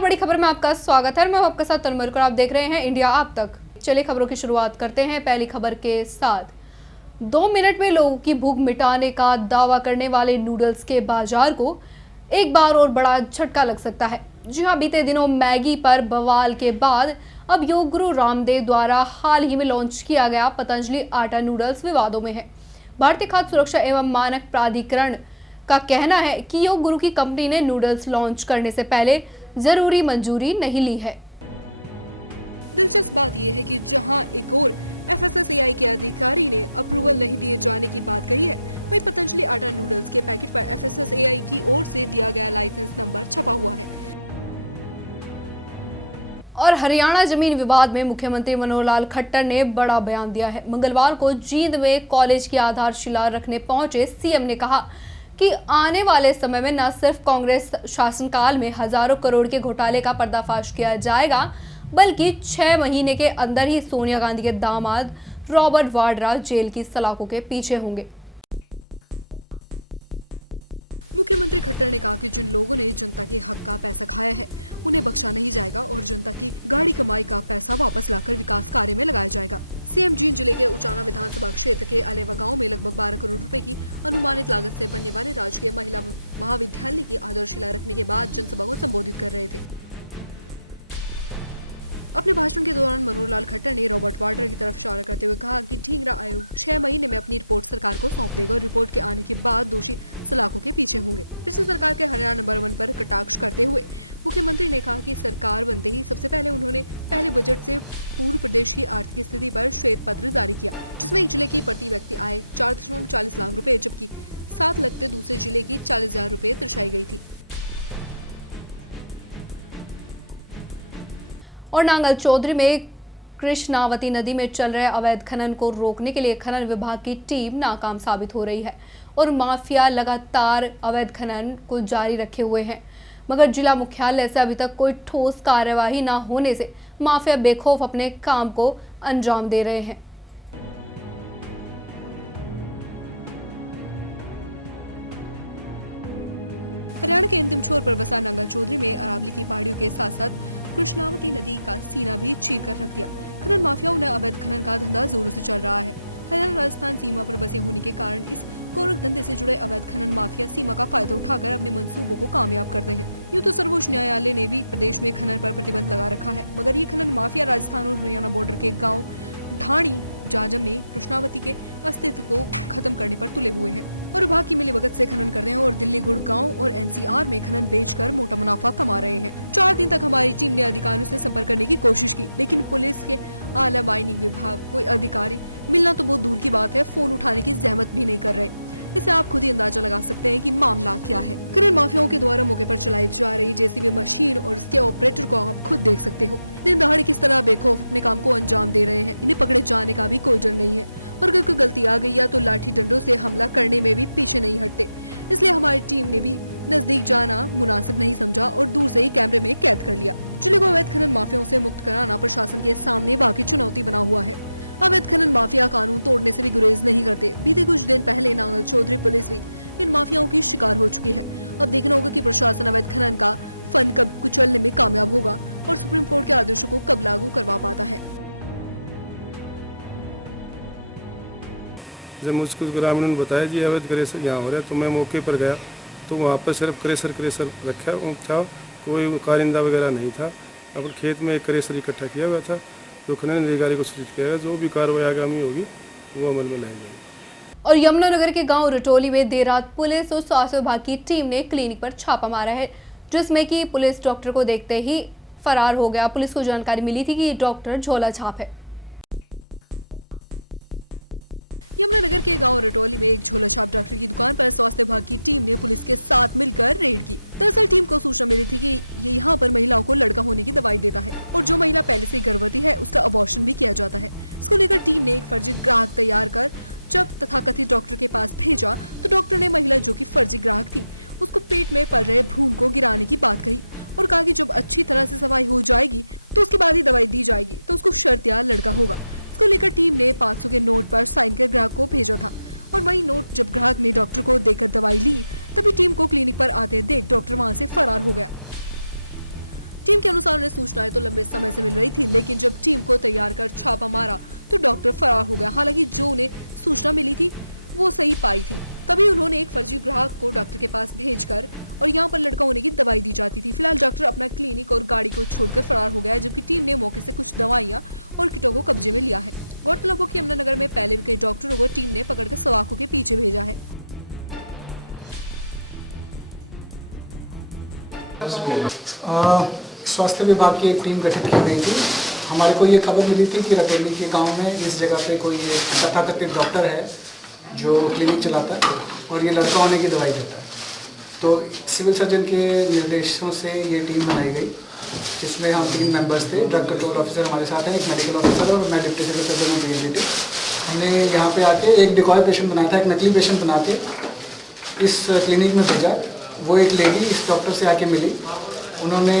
नमस्कार, बड़ी खबर में आपका स्वागत है। मैं हूं आपके साथ तन्मय और आप देख रहे हैं इंडिया आप तक। चलिए खबरों की शुरुआत करते हैं पहली खबर के साथ। 2 मिनट में लोगों की भूख मिटाने का दावा करने वाले नूडल्स के बाजार को एक बार और बड़ा झटका लग सकता है। जी हां, बीते दिनों मैगी पर बवाल के बाद अब योग गुरु रामदेव द्वारा हाल ही में लॉन्च किया गया पतंजलि आटा नूडल्स विवादों में है। भारतीय खाद्य सुरक्षा एवं मानक प्राधिकरण का कहना है कि योग गुरु की कंपनी ने नूडल्स लॉन्च करने से पहले जरूरी मंजूरी नहीं ली है। और हरियाणा जमीन विवाद में मुख्यमंत्री मनोहर लाल खट्टर ने बड़ा बयान दिया है। मंगलवार को जींद में कॉलेज की आधारशिला रखने पहुंचे सीएम ने कहा कि आने वाले समय में न सिर्फ कांग्रेस शासनकाल में हजारों करोड़ के घोटाले का पर्दाफाश किया जाएगा, बल्कि 6 महीने के अंदर ही सोनिया गांधी के दामाद रॉबर्ट वाड्रा जेल की सलाखों के पीछे होंगे। और नांगल चौधरी में कृष्णावती नदी में चल रहे अवैध खनन को रोकने के लिए खनन विभाग की टीम नाकाम साबित हो रही है और माफिया लगातार अवैध खनन को जारी रखे हुए हैं। मगर जिला मुख्यालय से अभी तक कोई ठोस कार्यवाही न होने से माफिया बेखौफ अपने काम को अंजाम दे रहे हैं। जब मुझको ग्रामीणों ने बताया जी अवैध क्रेशर यहाँ हो रहा है तो मैं मौके पर गया तो वहाँ पर सिर्फ क्रेशर रखा था, कोई कारिंदा वगैरह नहीं था। अब खेत में एक क्रेशर इकट्ठा किया हुआ था तो खनन अधिकारी को सूचित किया गया, जो भी कार्रवाई आगामी होगी वो अमल में लाई जाएगी। और यमुनानगर के गांव रटोली में देर रात पुलिस और स्वास्थ्य विभाग की टीम ने क्लिनिक पर छापा मारा है, जिसमें कि पुलिस डॉक्टर को देखते ही फरार हो गया। पुलिस को जानकारी मिली थी कि ये डॉक्टर झोला छाप है। स्वास्थ्य विभाग की एक टीम गठित की गई थी। हमारे को ये खबर मिली थी कि रतौली के गांव में इस जगह पे कोई एक तथाकथित डॉक्टर है जो क्लिनिक चलाता है और ये लड़का होने की दवाई देता है। तो सिविल सर्जन के निर्देशों से ये टीम बनाई गई, जिसमें हम 3 मेंबर्स थे। ड्रग कंट्रोल ऑफिसर हमारे साथ हैं, एक मेडिकल ऑफिसर और मैं डिप्टी सिविल सर्जन हूँ DLDT। हमने यहाँ पे आके एक डिकॉय पेशेंट बनाया था, एक नकली पेशेंट बना के इस क्लिनिक में भेजा। वो एक लेडी इस डॉक्टर से आके मिली। उन्होंने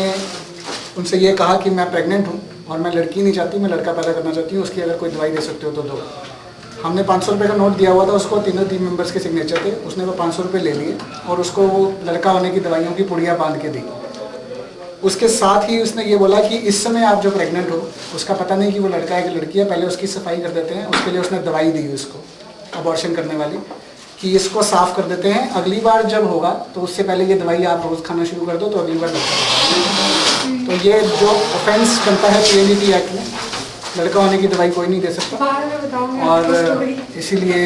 उनसे ये कहा कि मैं प्रेग्नेंट हूँ और मैं लड़की नहीं चाहती, मैं लड़का पैदा करना चाहती हूँ, उसकी अगर कोई दवाई दे सकते हो तो दो। हमने 500 रुपये का नोट दिया हुआ था उसको, तीनों टीम मेंबर्स के सिग्नेचर थे। उसने वो 500 रुपये ले लिए और उसको वो लड़का होने की दवाइयों की पुड़िया बांध के दी। उसके साथ ही उसने ये बोला कि इस समय आप जो प्रेग्नेंट हो उसका पता नहीं कि वो लड़का है कि लड़की है, पहले उसकी सफाई कर देते हैं। उसके लिए उसने दवाई दी उसको अबॉर्शन करने वाली, कि इसको साफ़ कर देते हैं, अगली बार जब होगा तो उससे पहले ये दवाई आप रोज़ खाना शुरू कर दो तो अगली बार डॉक्टर। तो ये जो ऑफेंस बनता है PNDT एक्ट में, लड़का होने की दवाई कोई नहीं दे सकता और इसीलिए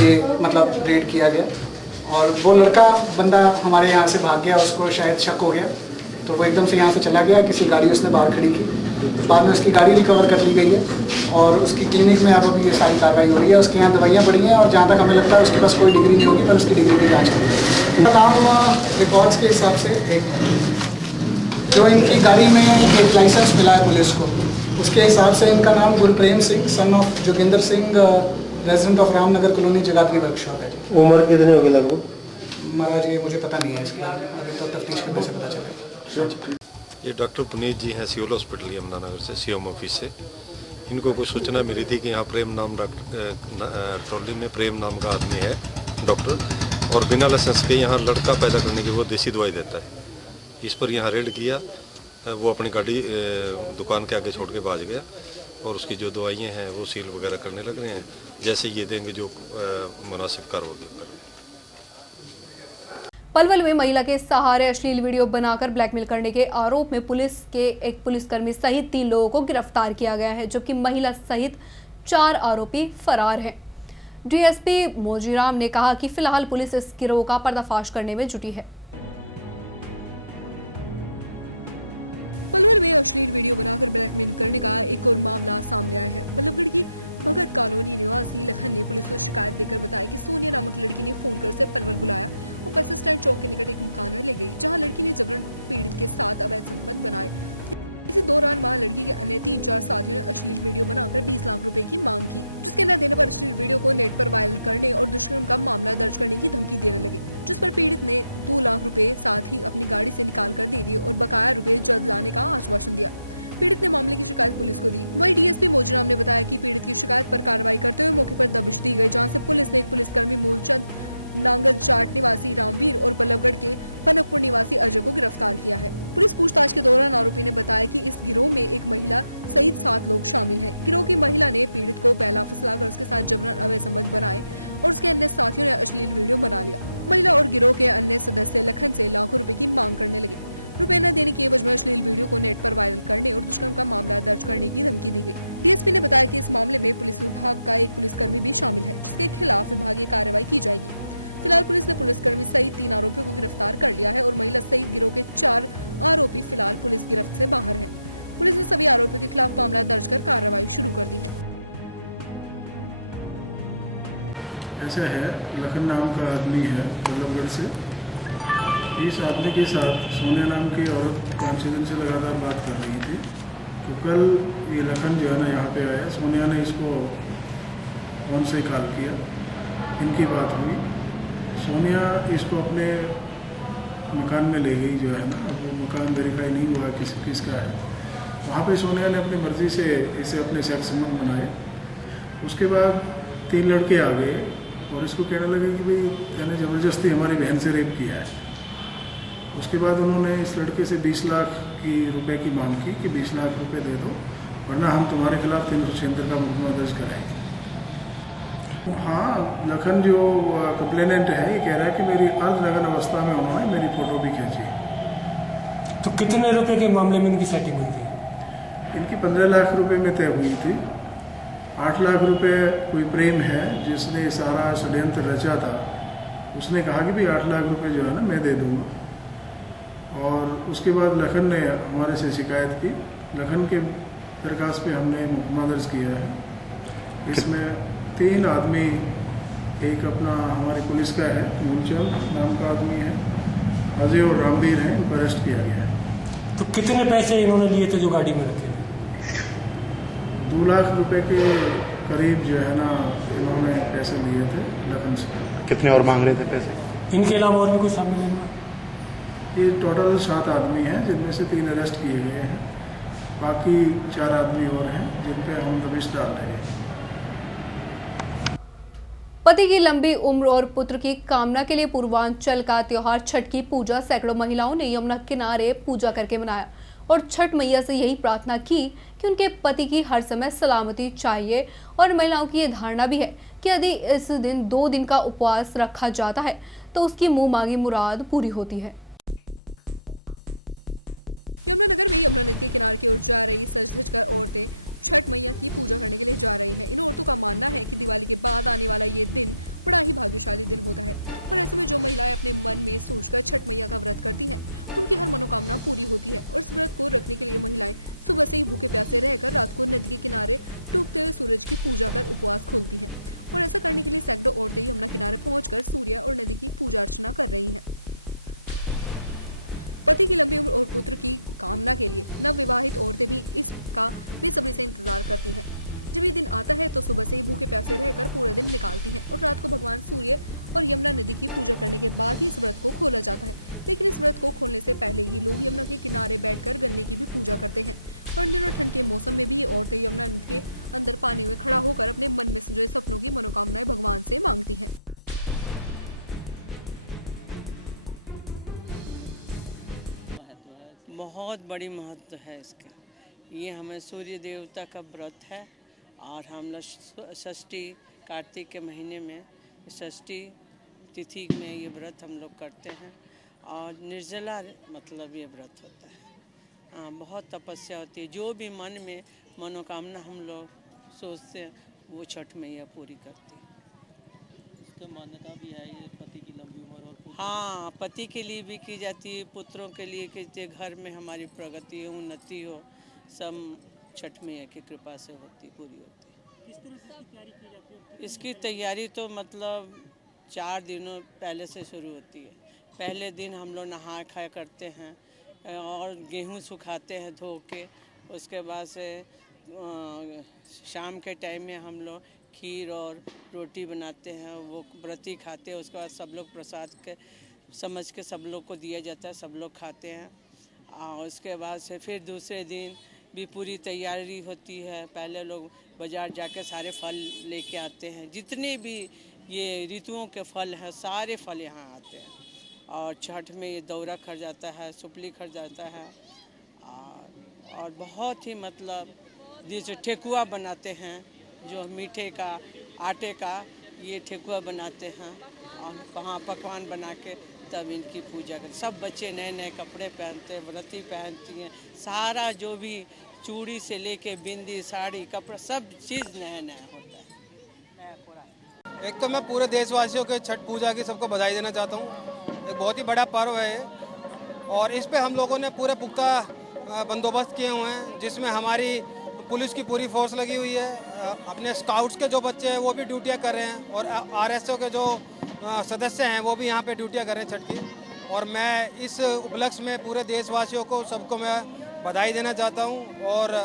ये मतलब रेड किया गया। और वो लड़का बंदा हमारे यहाँ से भाग गया, उसको शायद शक हो गया तो वो एकदम से यहाँ से चला गया। किसी गाड़ी उसने बाहर खड़ी की, बाद में उसकी गाड़ी रिकवर कर ली गई है और उसकी क्लिनिक में अब अभी ये सारी कार्रवाई हो रही है। उसके यहाँ दवाइयाँ पड़ी हैं और जहाँ तक हमें लगता है उसके पास कोई डिग्री नहीं होगी, पर उसकी डिग्री की जाँच करेंगे। इनका नाम रिकॉर्ड्स के हिसाब से एक जो इनकी गाड़ी में एक लाइसेंस मिला है पुलिस को, उसके हिसाब से इनका नाम Gurprem Singh son of Joginder Singh, resident of Ramnagar colony, Jagadhri workshop है जी। उम्र कितनी होगी लगभग? महाराज ये मुझे पता नहीं है इसकी, अभी तो तफ्तीश करने से पता चलेगा। ये डॉक्टर पुनीत जी हैं सिविल हॉस्पिटल यमुनानगर से, CM ऑफिस से। इनको कुछ सूचना मिली थी कि यहाँ प्रेम नाम ट्रॉली में प्रेम नाम का आदमी है डॉक्टर, और बिना लाइसेंस के यहाँ लड़का पैदा करने की वो देसी दवाई देता है। इस पर यहाँ रेड किया, वो अपनी गाड़ी दुकान के आगे छोड़ के भाग गया और उसकी जो दवाइयाँ हैं वो सील वगैरह करने लग रहे हैं। जैसे ये देंगे जो मुनासिब कार्रवाई करेंगे। पलवल में महिला के सहारे अश्लील वीडियो बनाकर ब्लैकमेल करने के आरोप में पुलिस के एक पुलिसकर्मी सहित 3 लोगों को गिरफ्तार किया गया है, जबकि महिला सहित 4 आरोपी फरार हैं। DSP मोजीराम ने कहा कि फिलहाल पुलिस इस गिरोह का पर्दाफाश करने में जुटी है। ऐसा है, लखन नाम का आदमी है बल्लभगढ़ से। इस आदमी के साथ सोनिया नाम की औरत 5-6 दिन से लगातार बात कर रही थी। तो कल ये लखन जो है ना यहाँ पे आया, सोनिया ने इसको फोन से कॉल किया, इनकी बात हुई। सोनिया इसको अपने मकान में ले गई जो है ना, अब वो मकान वेरीफाई नहीं हुआ किसका है। वहाँ पे सोनिया ने अपनी मर्ज़ी से इसे अपने सेक्स संबंध बनाए। उसके बाद 3 लड़के आ गए और इसको कहने लगे कि भाई मैंने ज़बरदस्ती हमारी बहन से रेप किया है। उसके बाद उन्होंने इस लड़के से 20 लाख रुपए की मांग की कि 20 लाख रुपए दे दो वरना हम तुम्हारे खिलाफ 376 का मुकदमा दर्ज कराएंगे। हाँ, लखन जो कंप्लेनेंट है ये कह रहा है कि मेरी अर्धनग्न अवस्था में उन्होंने मेरी फ़ोटो भी खींची। तो कितने रुपए के मामले में इनकी सेटिंग हुई थी? इनकी 15 लाख रुपए में तय हुई थी। 8 लाख रुपए कोई प्रेम है जिसने सारा षड्यंत्र रचा था, उसने कहा कि भाई 8 लाख रुपए जो है ना मैं दे दूँगा। और उसके बाद लखन ने हमारे से शिकायत की। लखन के दरखास्त पे हमने मुकदमा दर्ज किया है। इसमें 3 आदमी, एक अपना हमारी पुलिस का है, मूलचंद नाम का आदमी है, अजय और रामवीर हैं, इनको अरेस्ट किया गया है। तो कितने पैसे इन्होंने लिए थे जो गाड़ी में रखे? 2 लाख रुपए के करीब जो है ना इन्होंने पैसे लिए थे लखन से। कितने और मांग रहे थे पैसे? इनके अलावा और भी कुछ शामिल है? ये टोटल 7 आदमी हैं, जिनमें से 3 अरेस्ट किए गए हैं, बाकी 4 आदमी और हैं जिन पे हम दबिश डाल रहे हैं। पति की लंबी उम्र और पुत्र की कामना के लिए पूर्वांचल का त्योहार छठ की पूजा सैकड़ों महिलाओं ने यमुना किनारे पूजा करके मनाया और छठ मैया से यही प्रार्थना की कि उनके पति की हर समय सलामती चाहिए। और महिलाओं की ये धारणा भी है कि यदि इस दिन 2 दिन का उपवास रखा जाता है तो उसकी मुंह मांगी मुराद पूरी होती है। बहुत बड़ी महत्व है इसका। ये हमें सूर्य देवता का व्रत है और हम लोग षष्ठी कार्तिक के महीने में षष्ठी तिथि में ये व्रत हम लोग करते हैं और निर्जला मतलब ये व्रत होता है। हाँ, बहुत तपस्या होती है। जो भी मन में मनोकामना हम लोग सोचते हैं वो छठ मैया पूरी करती है। इसका मान्यता भी है, ये पति की लंबी उम्र और हाँ, पति के लिए भी की जाती है, पुत्रों के लिए कि घर में हमारी प्रगति हो, उन्नति हो, सब छठ मैया की कृपा से होती पूरी होती है। किस तरह से तैयारी की जाती है? इसकी तैयारी तो मतलब 4 दिनों पहले से शुरू होती है। पहले दिन हम लोग नहा खाया करते हैं और गेहूँ सुखाते हैं धो के। उसके बाद से शाम के टाइम में हम लोग खीर और रोटी बनाते हैं, वो व्रती खाते हैं। उसके बाद सब लोग प्रसाद के समझ के सब लोग को दिया जाता है, सब लोग खाते हैं। और उसके बाद से फिर दूसरे दिन भी पूरी तैयारी होती है। पहले लोग बाज़ार जाके सारे फल लेके आते हैं, जितने भी ये ऋतुओं के फल हैं सारे फल यहाँ आते हैं। और छठ में ये दौरा खर जाता है, सुपली खर जाता है और बहुत ही मतलब जैसे ठेकुआ बनाते हैं, जो मीठे का आटे का ये ठेकुआ बनाते हैं और वहाँ पकवान बना के तब इनकी पूजा करते। सब बच्चे नए नए कपड़े पहनते हैं, व्रती पहनती हैं, सारा जो भी चूड़ी से लेके बिंदी साड़ी कपड़ा सब चीज़ नया नया होता है, नया पूरा। एक तो मैं पूरे देशवासियों के छठ पूजा की सबको बधाई देना चाहता हूँ। एक बहुत ही बड़ा पर्व है और इस पे हम लोगों ने पूरे पुख्ता बंदोबस्त किए हुए हैं, जिसमें हमारी पुलिस की पूरी फोर्स लगी हुई है। अपने स्काउट्स के जो बच्चे हैं वो भी ड्यूटियाँ कर रहे हैं और आरएसओ के जो सदस्य हैं वो भी यहाँ पे ड्यूटियाँ कर रहे हैं छठ की। और मैं इस उपलक्ष्य में पूरे देशवासियों को सबको मैं बधाई देना चाहता हूँ और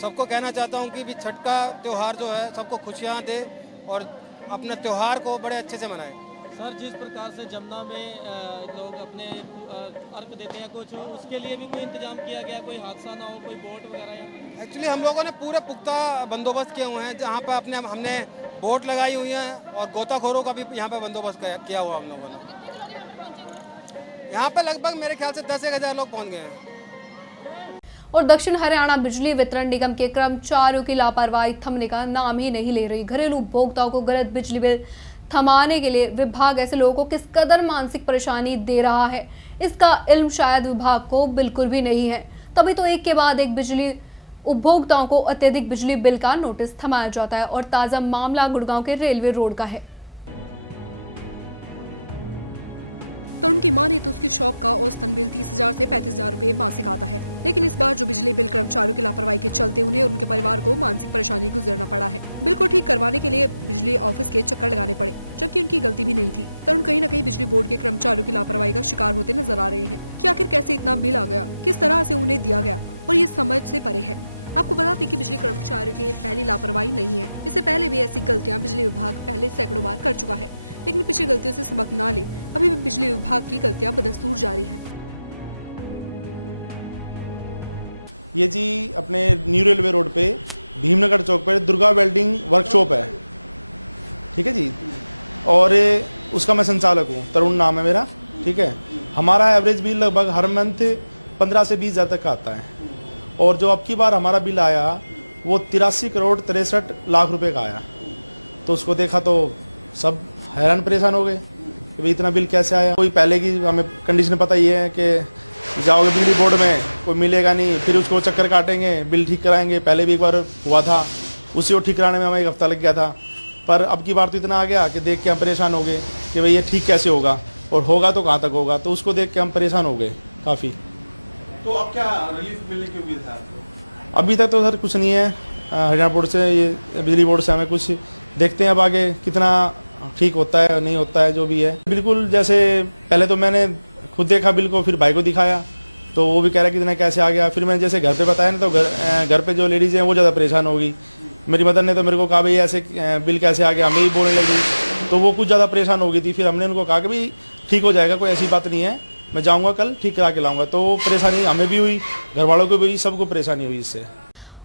सबको कहना चाहता हूँ कि भी छठ का त्यौहार जो है सबको खुशियाँ दे और अपने त्यौहार को बड़े अच्छे से मनाएं। सर, जिस प्रकार से जमुना में लोग अपने अर्घ देते हैं, कुछ उसके लिए भी कोई इंतजाम किया गया, कोई हादसा ना हो, कोई बोट वगैरह? एक्चुअली हम लोगों ने पूरे पुख्ता बंदोबस्त किए हुए हैं, जहाँ पर हमने बोट लगाई हुई हैं और गोताखोरों का भी यहाँ पे बंदोबस्त किया हुआ हम लोगों ने। यहाँ पे लगभग मेरे ख्याल से 10,000 लोग पहुँच गए हैं। और दक्षिण हरियाणा बिजली वितरण निगम के कर्मचारियों की लापरवाही थमने का नाम ही नहीं ले रही। घरेलू उपभोक्ताओं को गलत बिजली बिल थमाने के लिए विभाग ऐसे लोगों को किस कदर मानसिक परेशानी दे रहा है, इसका इल्म शायद विभाग को बिल्कुल भी नहीं है। तभी तो एक के बाद एक बिजली उपभोक्ताओं को अत्यधिक बिजली बिल का नोटिस थमाया जाता है। और ताजा मामला गुड़गांव के रेलवे रोड का है।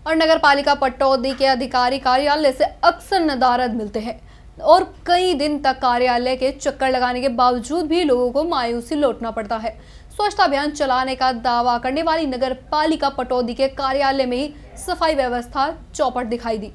और नगर पालिका पटौदी के अधिकारी कार्यालय से अक्सर नदारद मिलते हैं और कई दिन तक कार्यालय के चक्कर लगाने के बावजूद भी लोगों को मायूसी लौटना पड़ता है। स्वच्छता अभियान चलाने का दावा करने वाली नगर पालिका पटौदी के कार्यालय में ही सफाई व्यवस्था चौपट दिखाई दी।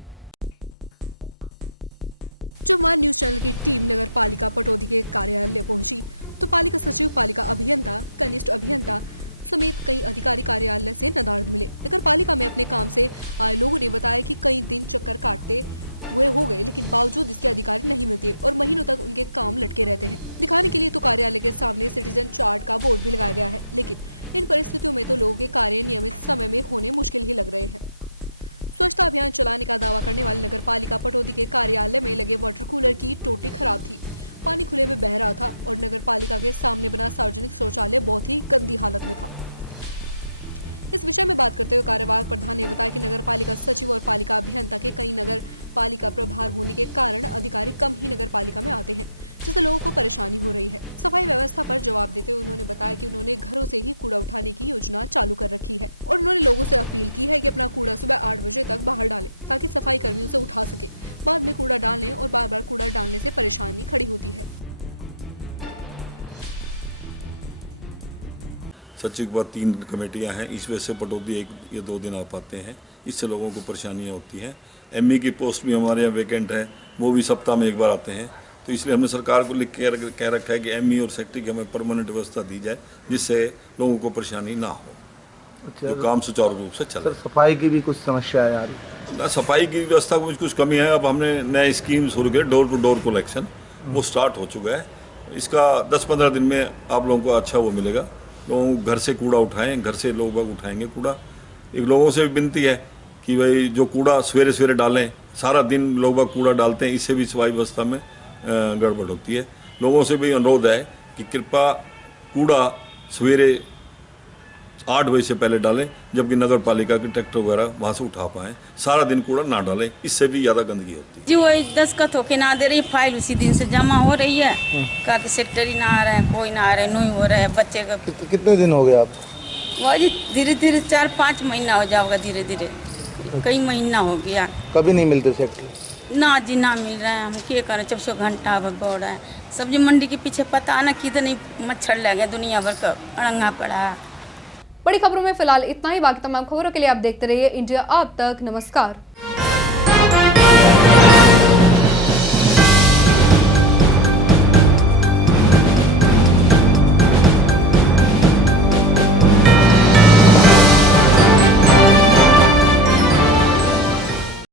सचिव के बाद 3 कमेटियां हैं, इस वजह से पटौदी 1 या 2 दिन आ पाते हैं, इससे लोगों को परेशानियां होती हैं। एमई की पोस्ट भी हमारे यहाँ वैकेंट है, वो भी सप्ताह में 1 बार आते हैं, तो इसलिए हमने सरकार को लिख के कह रखा है कि एमई और सेक्रेटरी की हमें परमानेंट व्यवस्था दी जाए, जिससे लोगों को परेशानी ना हो। अच्छा, तो काम सुचारू रूप से चले। सफाई की भी कुछ समस्या है यार? सफाई की व्यवस्था में कुछ कमी है। अब हमने नया स्कीम शुरू किया, डोर टू डोर कलेक्शन, वो स्टार्ट हो चुका है। इसका 10-15 दिन में आप लोगों को अच्छा वो मिलेगा। लोग घर से कूड़ा उठाएं, घर से लोग उठाएंगे कूड़ा। एक लोगों से भी विनती है कि भाई जो कूड़ा सवेरे सवेरे डालें, सारा दिन लोग कूड़ा डालते हैं, इससे भी सफाई व्यवस्था में गड़बड़ होती है। लोगों से भी अनुरोध है कि कृपया कूड़ा सवेरे 8 बजे से पहले डालें, जबकि नगर पालिका के ट्रैक्टर वगैरह वहाँ से उठा पाएँ। सारा दिन कूड़ा ना डालें, इससे भी ज़्यादा गंदगी होती है। जी वही दस्तखत होके ना दे रही, फाइल उसी दिन से जमा हो रही है, का कि सेक्रेटरी ना आ रहे हैं, कोई ना आ रहे, नहीं हो रहा है बच्चे का। कितने दिन हो गए आप? वही धीरे धीरे 4-5 महीना हो जाएगा, धीरे धीरे कई महीना हो गया। कभी नहीं मिलते सेक्रेटरी? ना जी ना मिल रहे हैं, हम क्या करें, 24 घंटा भगौड़ है। सब्जी मंडी के पीछे पता ना कितने मच्छर लगे, दुनिया भर का अड़ंगा पड़ा है। बड़ी खबरों में फिलहाल इतना ही। बाकी तमाम खबरों के लिए आप देखते रहिए इंडिया आप तक। नमस्कार।